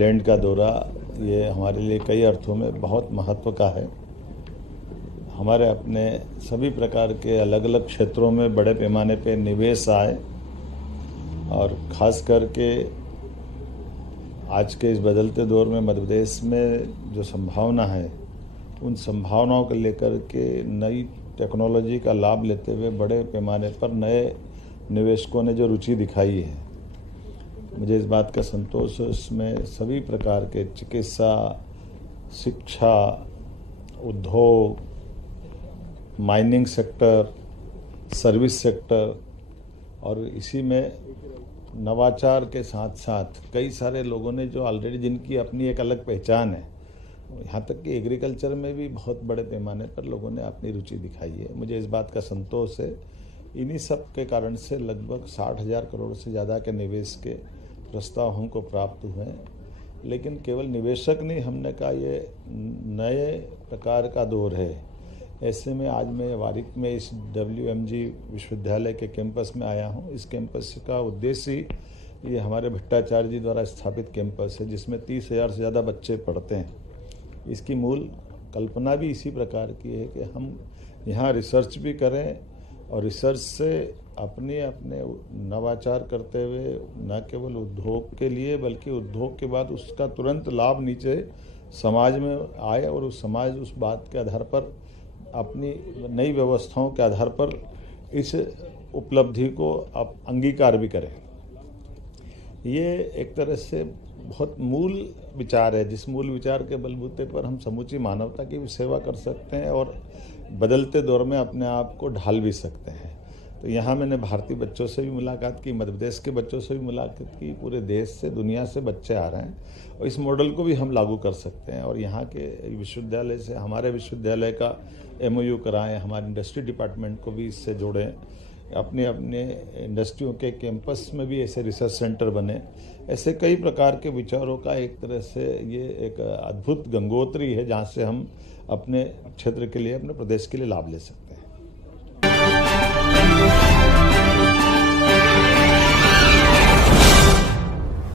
New Zealand का दौरा ये हमारे लिए कई अर्थों में बहुत महत्व का है। हमारे अपने सभी प्रकार के अलग अलग क्षेत्रों में बड़े पैमाने पे निवेश आए और ख़ास करके आज के इस बदलते दौर में मध्य प्रदेश में जो संभावना है, उन संभावनाओं को लेकर के नई टेक्नोलॉजी का लाभ लेते हुए बड़े पैमाने पर नए निवेशकों ने जो रुचि दिखाई है, मुझे इस बात का संतोष है। इसमें सभी प्रकार के चिकित्सा, शिक्षा, उद्योग, माइनिंग सेक्टर, सर्विस सेक्टर और इसी में नवाचार के साथ साथ कई सारे लोगों ने जो ऑलरेडी जिनकी अपनी एक अलग पहचान है, यहाँ तक कि एग्रीकल्चर में भी बहुत बड़े पैमाने पर लोगों ने अपनी रुचि दिखाई है। मुझे इस बात का संतोष है। इन्हीं सब के कारण से लगभग 60,000 करोड़ से ज़्यादा के निवेश के प्रस्ताव हमको प्राप्त हुए हैं। लेकिन केवल निवेशक नहीं, हमने कहा ये नए प्रकार का दौर है। ऐसे में आज मैं वारिक में इस WMG विश्वविद्यालय के कैंपस में आया हूँ। इस कैंपस का उद्देश्य ही ये हमारे भट्टाचार्य जी द्वारा स्थापित कैंपस है, जिसमें 30,000 से ज़्यादा बच्चे पढ़ते हैं। इसकी मूल कल्पना भी इसी प्रकार की है कि हम यहाँ रिसर्च भी करें और रिसर्च से अपने नवाचार करते हुए न केवल उद्योग के लिए बल्कि उद्योग के बाद उसका तुरंत लाभ नीचे समाज में आए और उस समाज उस बात के आधार पर अपनी नई व्यवस्थाओं के आधार पर इस उपलब्धि को आप अंगीकार भी करें। ये एक तरह से बहुत मूल विचार है, जिस मूल विचार के बलबूते पर हम समूची मानवता की भी सेवा कर सकते हैं और बदलते दौर में अपने आप को ढाल भी सकते हैं। तो यहाँ मैंने भारतीय बच्चों से भी मुलाकात की, मध्य प्रदेश के बच्चों से भी मुलाकात की, पूरे देश से, दुनिया से बच्चे आ रहे हैं और इस मॉडल को भी हम लागू कर सकते हैं। और यहाँ के विश्वविद्यालय से हमारे विश्वविद्यालय का MOU कराएं, हमारे इंडस्ट्री डिपार्टमेंट को भी इससे जोड़ें, अपने इंडस्ट्रियों के कैंपस में भी ऐसे रिसर्च सेंटर बने। ऐसे कई प्रकार के विचारों का एक तरह से ये एक अद्भुत गंगोत्री है, जहाँ से हम अपने क्षेत्र के लिए, अपने प्रदेश के लिए लाभ ले सकते हैं।